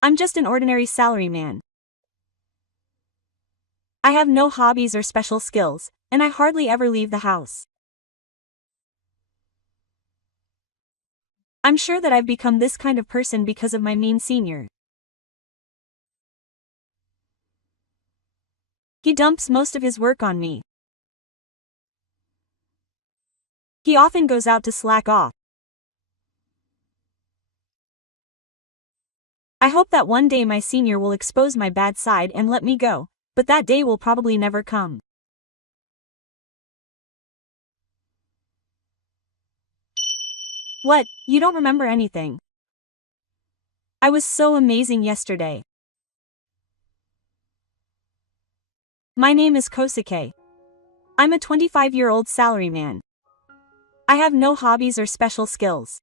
I'm just an ordinary salaryman. I have no hobbies or special skills, and I hardly ever leave the house. I'm sure that I've become this kind of person because of my mean senior. He dumps most of his work on me. He often goes out to slack off. I hope that one day my senior will expose my bad side and let me go, but that day will probably never come. What, you don't remember anything? I was so amazing yesterday. My name is Kosuke. I'm a 25-year-old salaryman. I have no hobbies or special skills.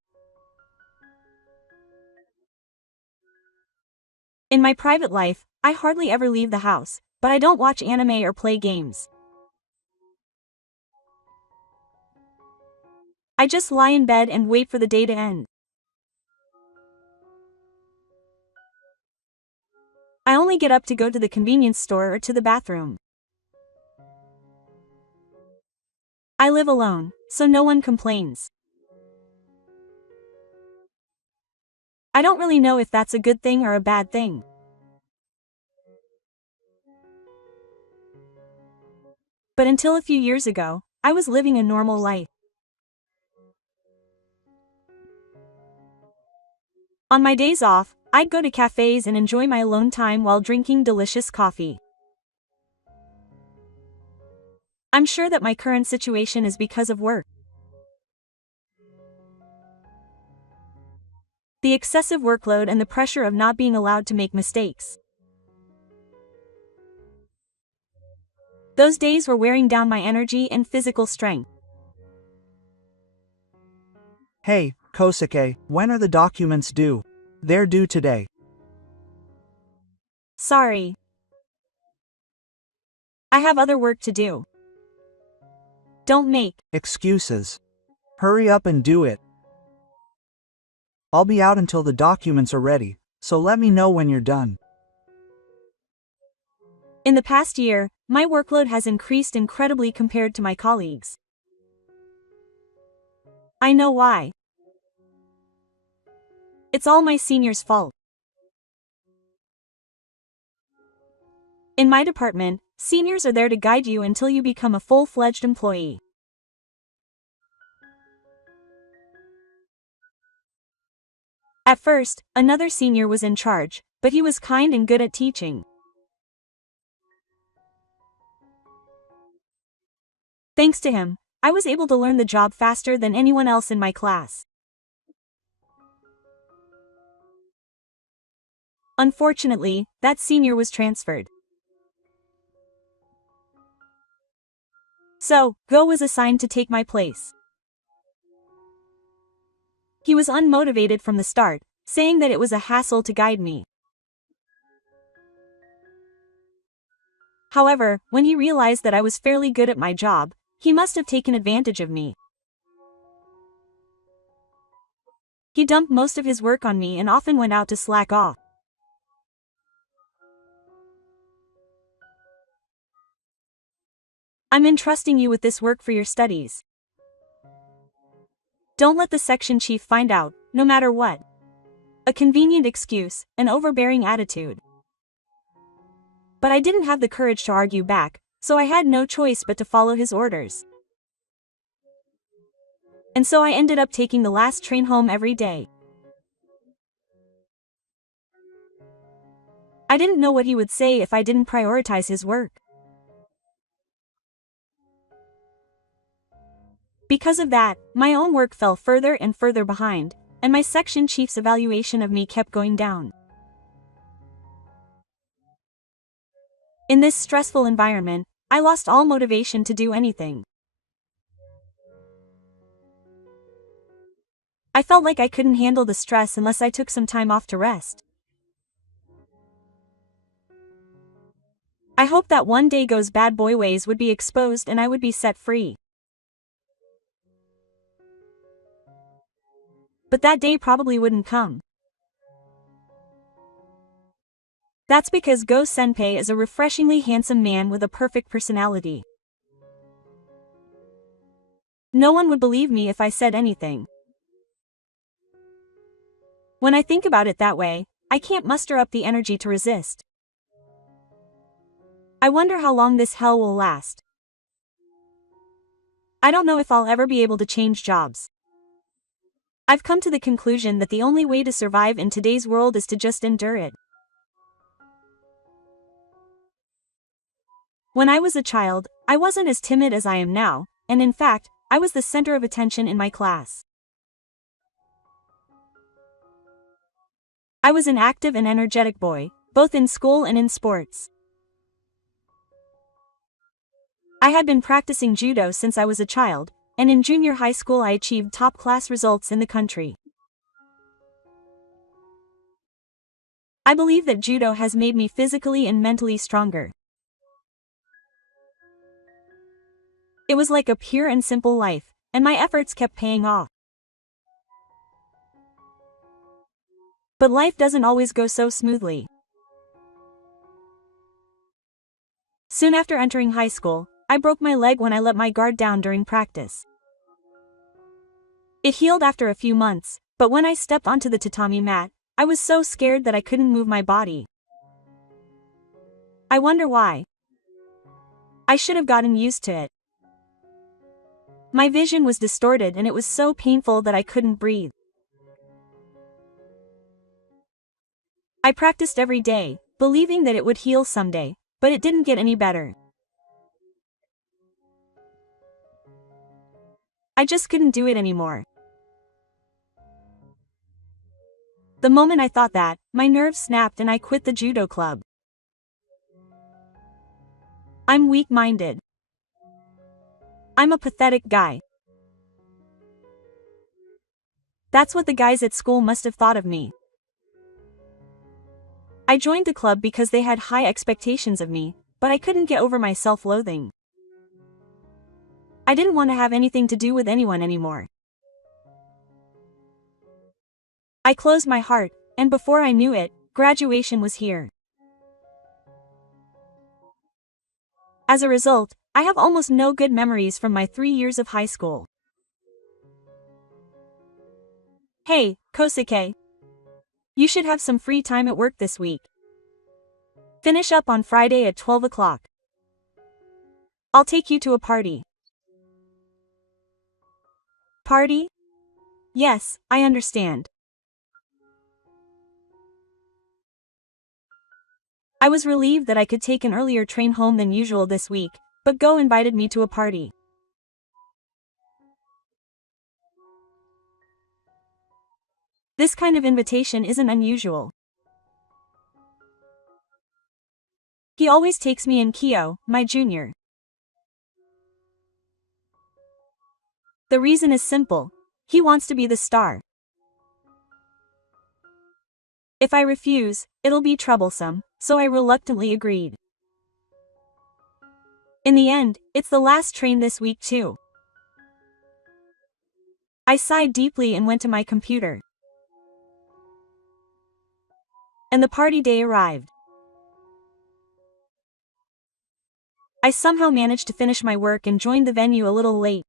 In my private life, I hardly ever leave the house, but I don't watch anime or play games. I just lie in bed and wait for the day to end. I only get up to go to the convenience store or to the bathroom. I live alone, so no one complains. I don't really know if that's a good thing or a bad thing. But until a few years ago, I was living a normal life. On my days off, I'd go to cafes and enjoy my alone time while drinking delicious coffee. I'm sure that my current situation is because of work. The excessive workload and the pressure of not being allowed to make mistakes. Those days were wearing down my energy and physical strength. Hey, Kosuke, when are the documents due? They're due today. Sorry. I have other work to do. Don't make excuses. Hurry up and do it. I'll be out until the documents are ready, so let me know when you're done. In the past year, my workload has increased incredibly compared to my colleagues. I know why. It's all my senior's fault. In my department, seniors are there to guide you until you become a full-fledged employee. At first, another senior was in charge, but he was kind and good at teaching. Thanks to him, I was able to learn the job faster than anyone else in my class. Unfortunately, that senior was transferred. So, Go was assigned to take my place. He was unmotivated from the start, saying that it was a hassle to guide me. However, when he realized that I was fairly good at my job, he must have taken advantage of me. He dumped most of his work on me and often went out to slack off. I'm entrusting you with this work for your studies. Don't let the section chief find out, no matter what. A convenient excuse, an overbearing attitude. But I didn't have the courage to argue back, so I had no choice but to follow his orders. And so I ended up taking the last train home every day. I didn't know what he would say if I didn't prioritize his work. Because of that, my own work fell further and further behind, and my section chief's evaluation of me kept going down. In this stressful environment, I lost all motivation to do anything. I felt like I couldn't handle the stress unless I took some time off to rest. I hoped that one day Go's bad boy ways would be exposed and I would be set free. But that day probably wouldn't come. That's because Go Senpai is a refreshingly handsome man with a perfect personality. No one would believe me if I said anything. When I think about it that way, I can't muster up the energy to resist. I wonder how long this hell will last. I don't know if I'll ever be able to change jobs. I've come to the conclusion that the only way to survive in today's world is to just endure it. When I was a child, I wasn't as timid as I am now, and in fact, I was the center of attention in my class. I was an active and energetic boy, both in school and in sports. I had been practicing judo since I was a child, and in junior high school I achieved top-class results in the country. I believe that judo has made me physically and mentally stronger. It was like a pure and simple life, and my efforts kept paying off. But life doesn't always go so smoothly. Soon after entering high school, I broke my leg when I let my guard down during practice. It healed after a few months, but when I stepped onto the tatami mat, I was so scared that I couldn't move my body. I wonder why. I should have gotten used to it. My vision was distorted and it was so painful that I couldn't breathe. I practiced every day, believing that it would heal someday, but it didn't get any better. I just couldn't do it anymore. The moment I thought that, my nerves snapped and I quit the judo club. I'm weak-minded. I'm a pathetic guy. That's what the guys at school must have thought of me. I joined the club because they had high expectations of me, but I couldn't get over my self-loathing. I didn't want to have anything to do with anyone anymore. I closed my heart, and before I knew it, graduation was here. As a result, I have almost no good memories from my 3 years of high school. Hey, Kosuke. You should have some free time at work this week. Finish up on Friday at 12 o'clock. I'll take you to a party. Party? Yes, I understand. I was relieved that I could take an earlier train home than usual this week, but Go invited me to a party. This kind of invitation isn't unusual. He always takes me and Kyo, my junior. The reason is simple. He wants to be the star. If I refuse, it'll be troublesome, so I reluctantly agreed. In the end, it's the last train this week too. I sighed deeply and went to my computer. And the party day arrived. I somehow managed to finish my work and joined the venue a little late.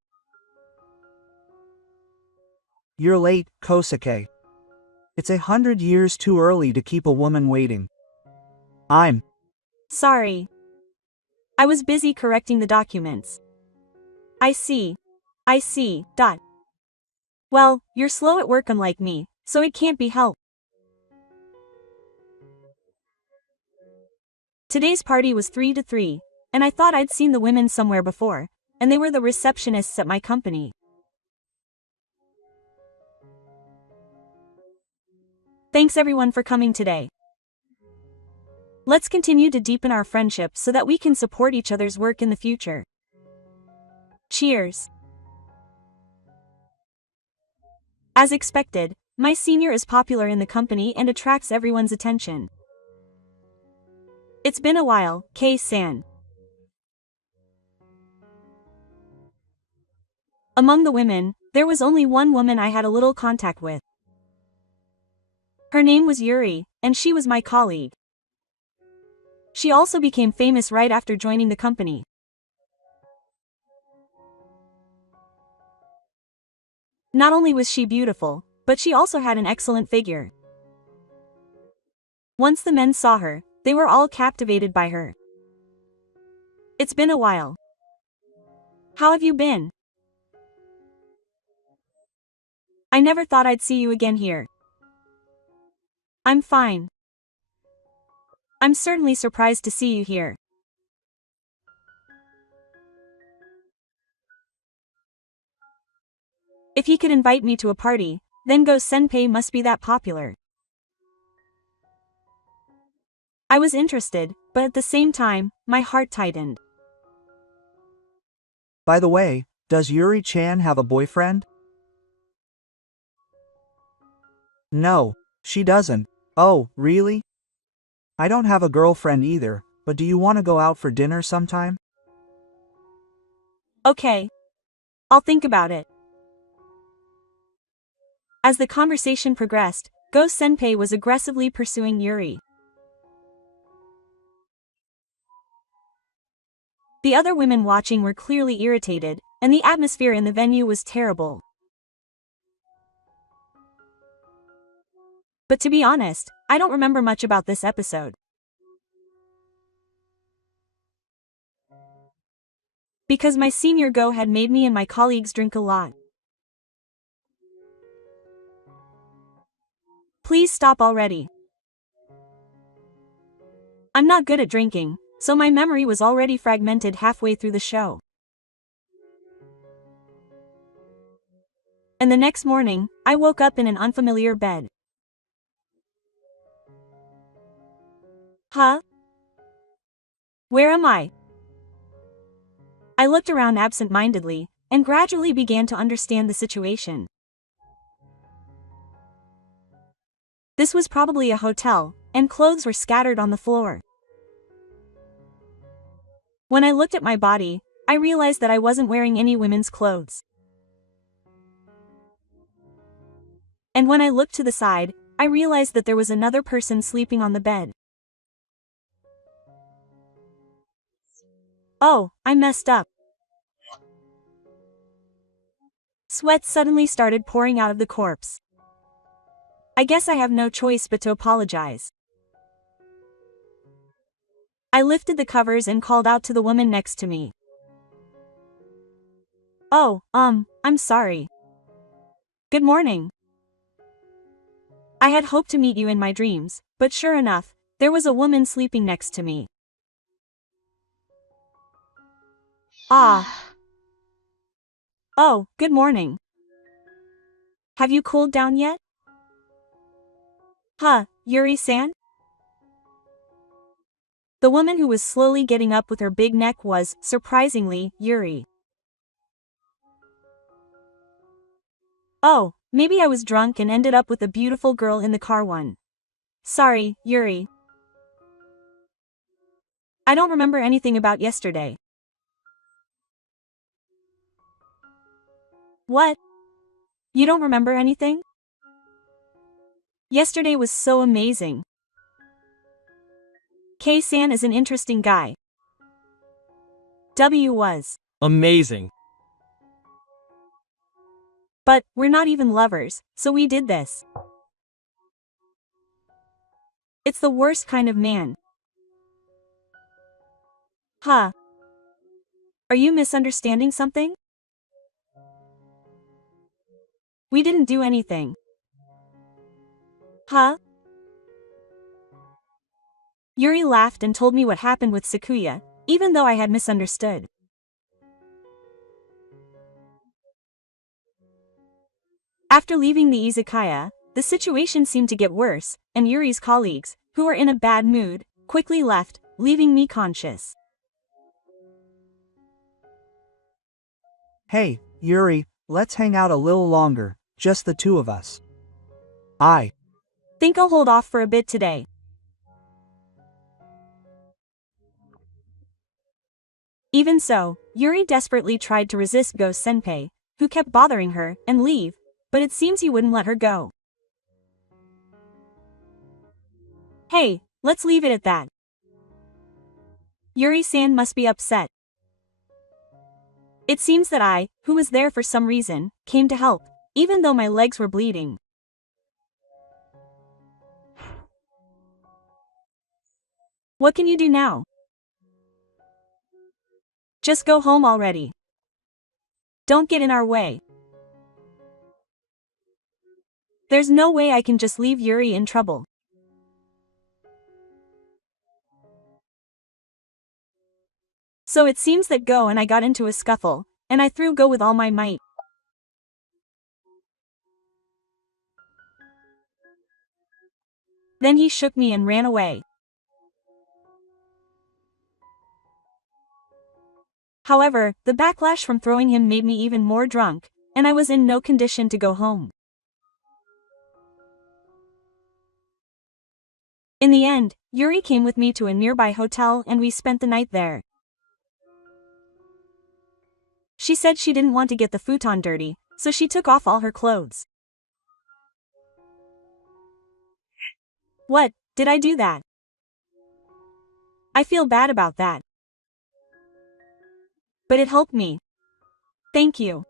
You're late, Kosuke. It's 100 years too early to keep a woman waiting. I'm Sorry. I was busy correcting the documents. I see. Dot. Well, you're slow at work unlike me, so it can't be helped. Today's party was 3 to 3, and I thought I'd seen the women somewhere before, and they were the receptionists at my company. Thanks everyone for coming today. Let's continue to deepen our friendship so that we can support each other's work in the future. Cheers. As expected, my senior is popular in the company and attracts everyone's attention. It's been a while, K-san. Among the women, there was only one woman I had a little contact with. Her name was Yuri, and she was my colleague. She also became famous right after joining the company. Not only was she beautiful, but she also had an excellent figure. Once the men saw her, they were all captivated by her. It's been a while. How have you been? I never thought I'd see you again here. I'm fine. I'm certainly surprised to see you here. If he could invite me to a party, then Go Senpai must be that popular. I was interested, but at the same time, my heart tightened. By the way, does Yuri-chan have a boyfriend? No, she doesn't. Oh, really? I don't have a girlfriend either, but do you want to go out for dinner sometime? Okay. I'll think about it. As the conversation progressed, Go Senpai was aggressively pursuing Yuri. The other women watching were clearly irritated, and the atmosphere in the venue was terrible. But to be honest, I don't remember much about this episode. Because my senior Go had made me and my colleagues drink a lot. Please stop already. I'm not good at drinking, so my memory was already fragmented halfway through the show. And the next morning, I woke up in an unfamiliar bed. Huh? Where am I? I looked around absent-mindedly, and gradually began to understand the situation. This was probably a hotel, and clothes were scattered on the floor. When I looked at my body, I realized that I wasn't wearing any women's clothes. And when I looked to the side, I realized that there was another person sleeping on the bed. Oh, I messed up. Sweat suddenly started pouring out of the corpse. I guess I have no choice but to apologize. I lifted the covers and called out to the woman next to me. Oh, I'm sorry. Good morning. I had hoped to meet you in my dreams, but sure enough, there was a woman sleeping next to me. Ah. Oh, good morning. Have you cooled down yet? Huh, Yuri-san? The woman who was slowly getting up with her big neck was, surprisingly, Yuri. Oh, maybe I was drunk and ended up with a beautiful girl in the car one. Sorry, Yuri. I don't remember anything about yesterday. What? You don't remember anything? Yesterday was so amazing. K-san is an interesting guy. W was. Amazing. But, we're not even lovers, so we did this. It's the worst kind of man. Huh. Are you misunderstanding something? We didn't do anything. Huh? Yuri laughed and told me what happened with Sakuya, even though I had misunderstood. After leaving the izakaya, the situation seemed to get worse, and Yuri's colleagues, who were in a bad mood, quickly left, leaving me conscious. Hey, Yuri, let's hang out a little longer, just the two of us. I think I'll hold off for a bit today. Even so, Yuri desperately tried to resist Go Senpai, who kept bothering her, and leave, but it seems he wouldn't let her go. Hey, let's leave it at that. Yuri-san must be upset. It seems that I, who was there for some reason, came to help, even though my legs were bleeding. What can you do now? Just go home already. Don't get in our way. There's no way I can just leave Yuri in trouble. So it seems that Go and I got into a scuffle, and I threw Go with all my might. Then he shook me and ran away. However, the backlash from throwing him made me even more drunk, and I was in no condition to go home. In the end, Yuri came with me to a nearby hotel and we spent the night there. She said she didn't want to get the futon dirty, so she took off all her clothes. What, did I do that? I feel bad about that. But it helped me. Thank you.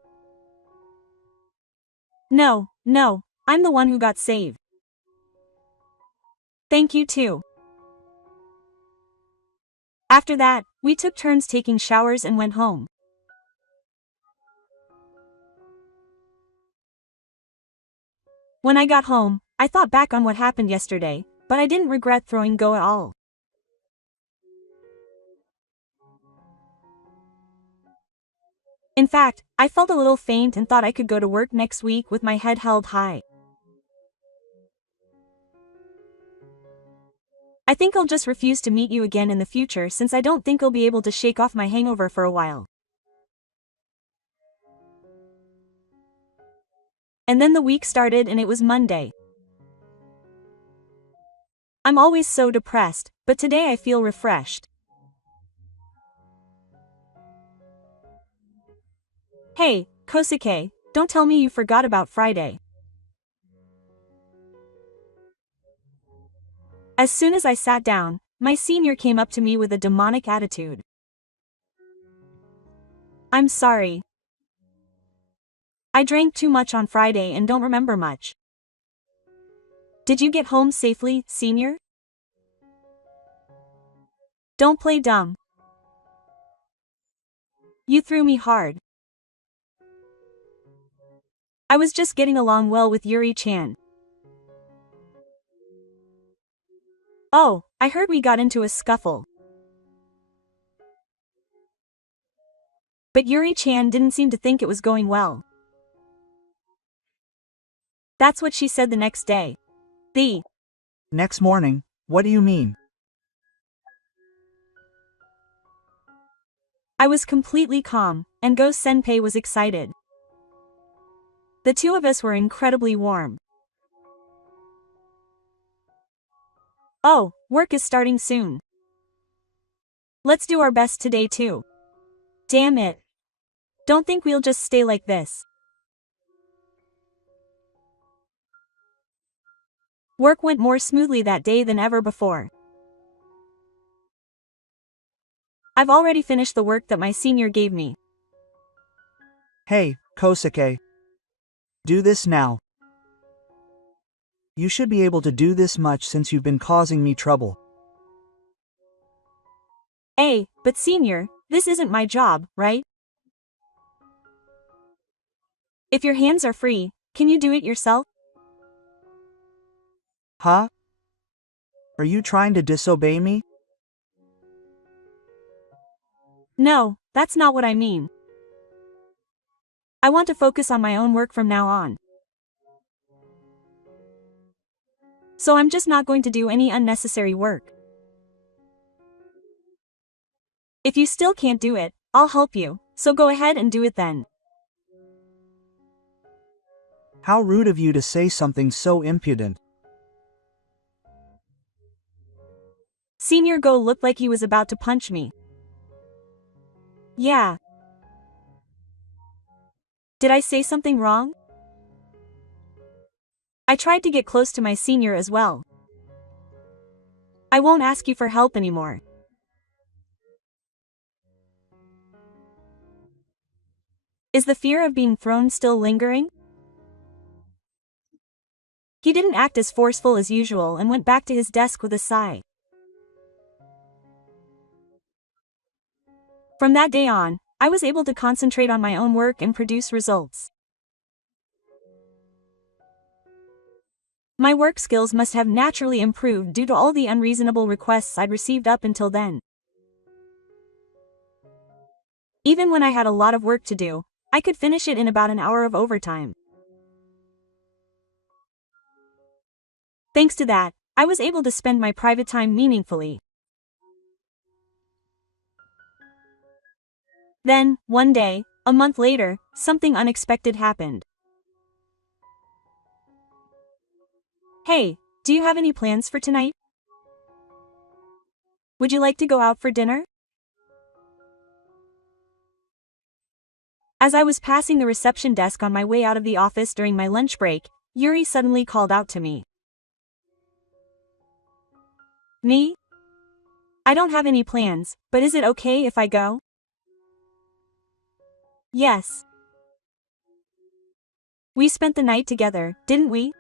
No, I'm the one who got saved. Thank you too. After that, we took turns taking showers and went home. When I got home, I thought back on what happened yesterday, but I didn't regret throwing Go at all. In fact, I felt a little faint and thought I could go to work next week with my head held high. I think I'll just refuse to meet you again in the future since I don't think I'll be able to shake off my hangover for a while. And then the week started and it was Monday. I'm always so depressed, but today I feel refreshed. Hey, Kosuke, don't tell me you forgot about Friday. As soon as I sat down, my senior came up to me with a demonic attitude. I'm sorry. I drank too much on Friday and don't remember much. Did you get home safely, senior? Don't play dumb. You threw me hard. I was just getting along well with Yuri-chan. Oh, I heard we got into a scuffle. But Yuri-chan didn't seem to think it was going well. That's what she said the next day. The Next morning, what do you mean? I was completely calm, and Go-senpai was excited. The two of us were incredibly warm. Oh, work is starting soon. Let's do our best today too. Damn it. Don't think we'll just stay like this. Work went more smoothly that day than ever before. I've already finished the work that my senior gave me. Hey, Kosuke. Do this now. You should be able to do this much since you've been causing me trouble. Hey, but senior, this isn't my job, right? If your hands are free, can you do it yourself? Huh? Are you trying to disobey me? No, that's not what I mean. I want to focus on my own work from now on. So I'm just not going to do any unnecessary work. If you still can't do it, I'll help you, so go ahead and do it then. How rude of you to say something so impudent. Senior Go looked like he was about to punch me. Yeah. Did I say something wrong? I tried to get close to my senior as well. I won't ask you for help anymore. Is the fear of being thrown still lingering? He didn't act as forceful as usual and went back to his desk with a sigh. From that day on, I was able to concentrate on my own work and produce results. My work skills must have naturally improved due to all the unreasonable requests I'd received up until then. Even when I had a lot of work to do, I could finish it in about an hour of overtime. Thanks to that, I was able to spend my private time meaningfully. Then, one day, a month later, something unexpected happened. Hey, do you have any plans for tonight? Would you like to go out for dinner? As I was passing the reception desk on my way out of the office during my lunch break, Yuri suddenly called out to me. Me? I don't have any plans, but is it okay if I go? Yes. We spent the night together, didn't we?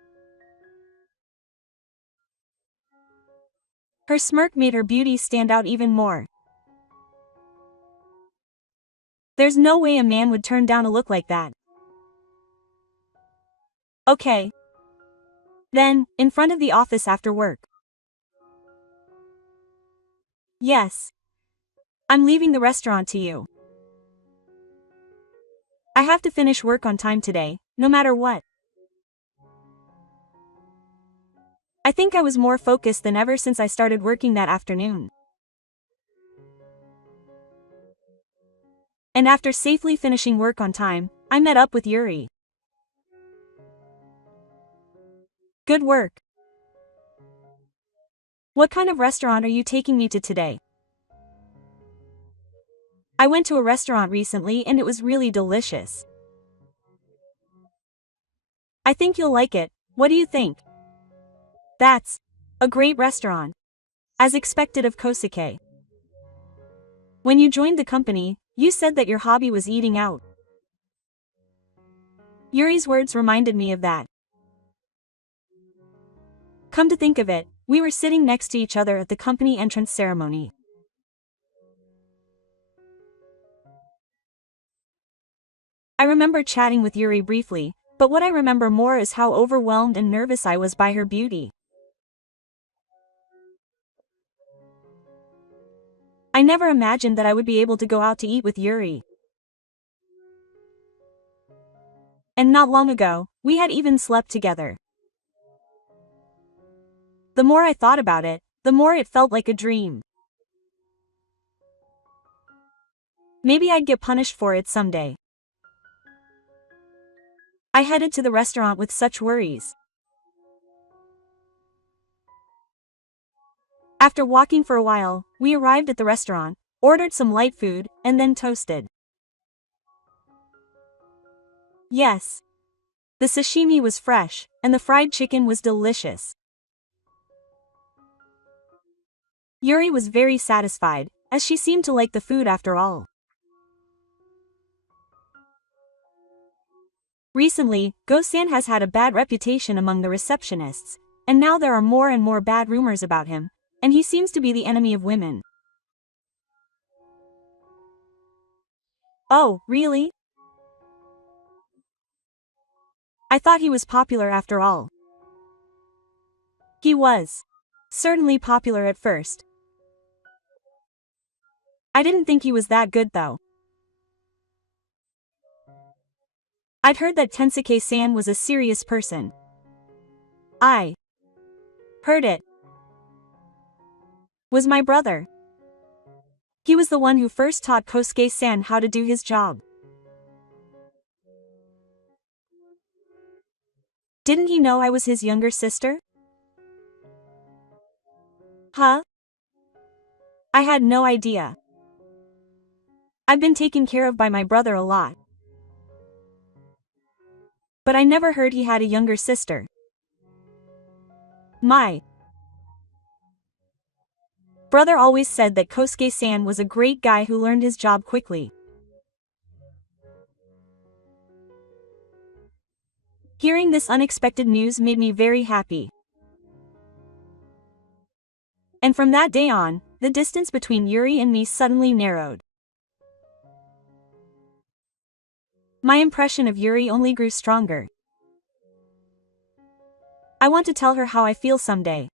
Her smirk made her beauty stand out even more. There's no way a man would turn down a look like that. Okay. Then, in front of the office after work. Yes. I'm leaving the restaurant to you. I have to finish work on time today, no matter what. I think I was more focused than ever since I started working that afternoon. And after safely finishing work on time, I met up with Yuri. Good work. What kind of restaurant are you taking me to today? I went to a restaurant recently and it was really delicious. I think you'll like it. What do you think? That's a great restaurant. As expected of Kosuke. When you joined the company, you said that your hobby was eating out. Yuri's words reminded me of that. Come to think of it, we were sitting next to each other at the company entrance ceremony. I remember chatting with Yuri briefly, but what I remember more is how overwhelmed and nervous I was by her beauty. I never imagined that I would be able to go out to eat with Yuri. And not long ago, we had even slept together. The more I thought about it, the more it felt like a dream. Maybe I'd get punished for it someday. I headed to the restaurant with such worries. After walking for a while, we arrived at the restaurant, ordered some light food, and then toasted. Yes. The sashimi was fresh, and the fried chicken was delicious. Yuri was very satisfied, as she seemed to like the food after all. Recently, Go-san has had a bad reputation among the receptionists, and now there are more and more bad rumors about him, and he seems to be the enemy of women. Oh, really? I thought he was popular after all. He was. Certainly popular at first. I didn't think he was that good though. I'd heard that Tensuke-san was a serious person. I heard it was my brother. He was the one who first taught Kosuke-san how to do his job. Didn't he know I was his younger sister? Huh? I had no idea. I've been taken care of by my brother a lot. But I never heard he had a younger sister. My brother always said that Kosuke-san was a great guy who learned his job quickly. Hearing this unexpected news made me very happy. And from that day on, the distance between Yuri and me suddenly narrowed. My impression of Yuri only grew stronger. I want to tell her how I feel someday.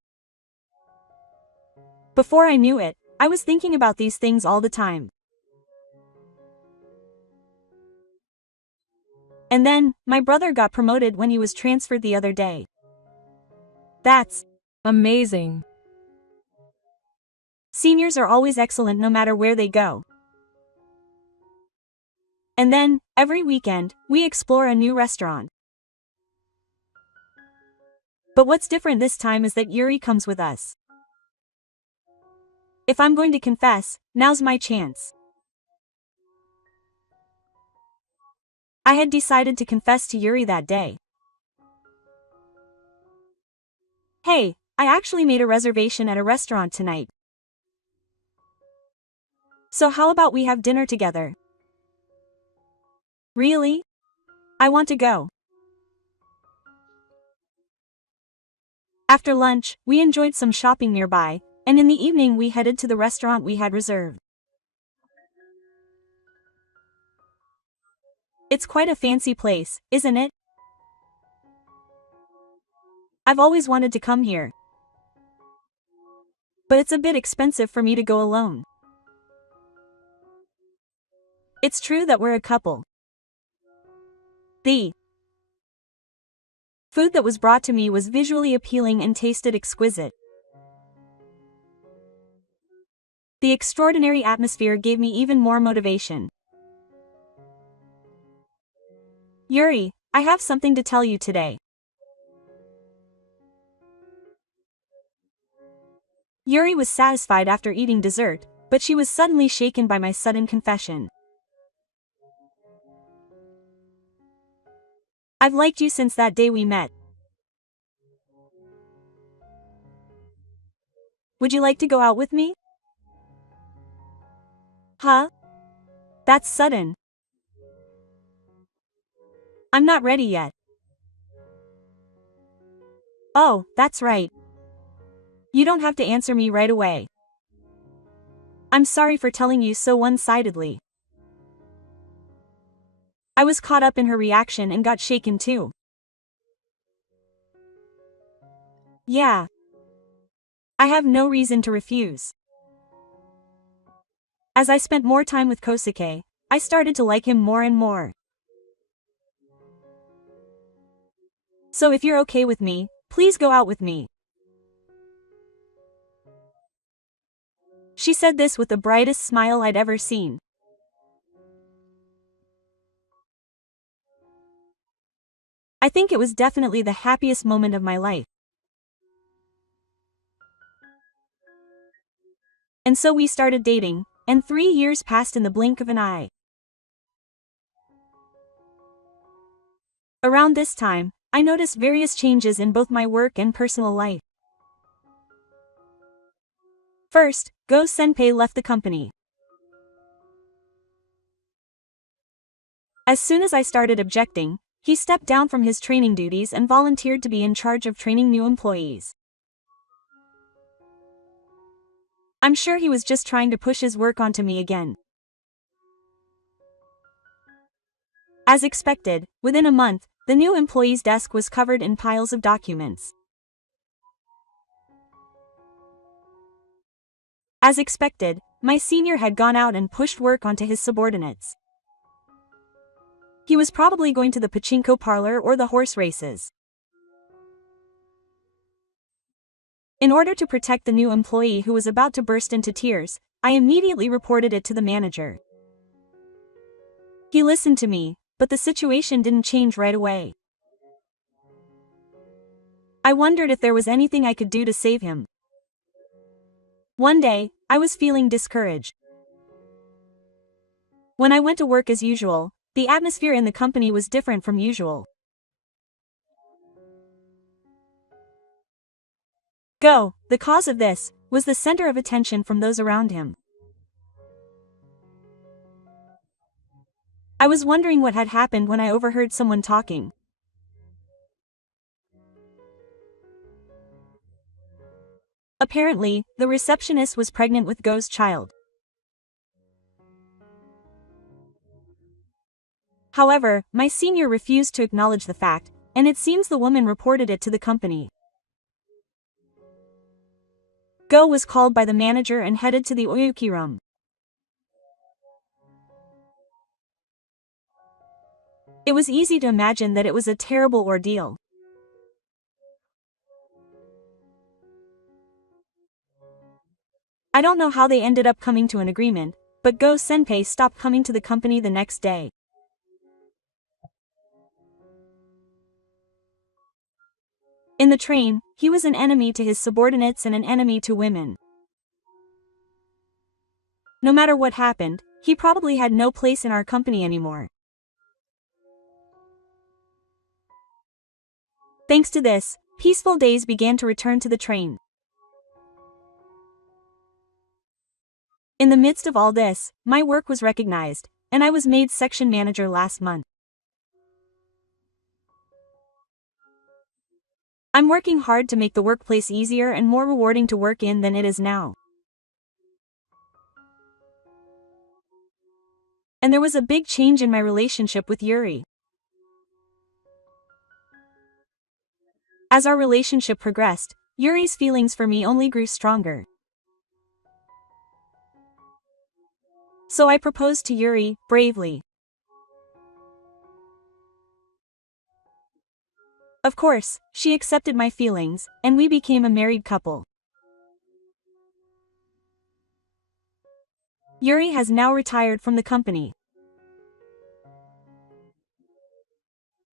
Before I knew it, I was thinking about these things all the time. And then, my brother got promoted when he was transferred the other day. That's amazing. Seniors are always excellent no matter where they go. And then, every weekend, we explore a new restaurant. But what's different this time is that Yuri comes with us. If I'm going to confess, now's my chance. I had decided to confess to Yuri that day. Hey, I actually made a reservation at a restaurant tonight. So how about we have dinner together? Really? I want to go. After lunch, we enjoyed some shopping nearby, and in the evening we headed to the restaurant we had reserved. It's quite a fancy place, isn't it? I've always wanted to come here. But it's a bit expensive for me to go alone. It's true that we're a couple. The food that was brought to me was visually appealing and tasted exquisite. The extraordinary atmosphere gave me even more motivation. Yuri, I have something to tell you today. Yuri was satisfied after eating dessert, but she was suddenly shaken by my sudden confession. I've liked you since that day we met. Would you like to go out with me? Huh? That's sudden. I'm not ready yet. Oh, that's right. You don't have to answer me right away. I'm sorry for telling you so one-sidedly. I was caught up in her reaction and got shaken too. Yeah. I have no reason to refuse. As I spent more time with Kosuke, I started to like him more and more. So if you're okay with me, please go out with me. She said this with the brightest smile I'd ever seen. I think it was definitely the happiest moment of my life. And so we started dating, and 3 years passed in the blink of an eye. Around this time, I noticed various changes in both my work and personal life. First, Go-senpai left the company. As soon as I started objecting, he stepped down from his training duties and volunteered to be in charge of training new employees. I'm sure he was just trying to push his work onto me again. As expected, within a month, the new employee's desk was covered in piles of documents. As expected, my senior had gone out and pushed work onto his subordinates. He was probably going to the pachinko parlor or the horse races. In order to protect the new employee who was about to burst into tears, I immediately reported it to the manager. He listened to me, but the situation didn't change right away. I wondered if there was anything I could do to save him. One day, I was feeling discouraged. When I went to work as usual, the atmosphere in the company was different from usual. The cause of this, was the center of attention from those around him. I was wondering what had happened when I overheard someone talking. Apparently, the receptionist was pregnant with Go's child. However, my senior refused to acknowledge the fact, and it seems the woman reported it to the company. Go was called by the manager and headed to the Oyuki room. It was easy to imagine that it was a terrible ordeal. I don't know how they ended up coming to an agreement, but Go Senpai stopped coming to the company the next day. In the train, he was an enemy to his subordinates and an enemy to women. No matter what happened, he probably had no place in our company anymore. Thanks to this, peaceful days began to return to the train. In the midst of all this, my work was recognized, and I was made section manager last month. I'm working hard to make the workplace easier and more rewarding to work in than it is now. And there was a big change in my relationship with Yuri. As our relationship progressed, Yuri's feelings for me only grew stronger. So I proposed to Yuri, bravely. Of course, she accepted my feelings, and we became a married couple. Yuri has now retired from the company.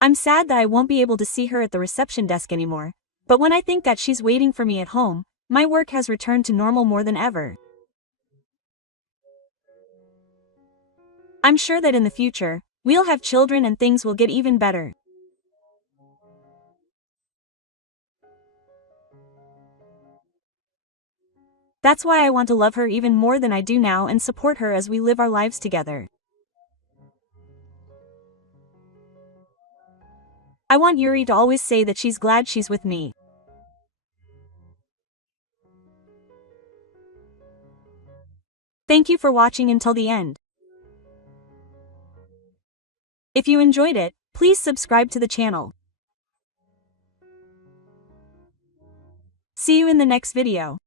I'm sad that I won't be able to see her at the reception desk anymore, but when I think that she's waiting for me at home, my work has returned to normal more than ever. I'm sure that in the future, we'll have children and things will get even better. That's why I want to love her even more than I do now and support her as we live our lives together. I want Yuri to always say that she's glad she's with me. Thank you for watching until the end. If you enjoyed it, please subscribe to the channel. See you in the next video.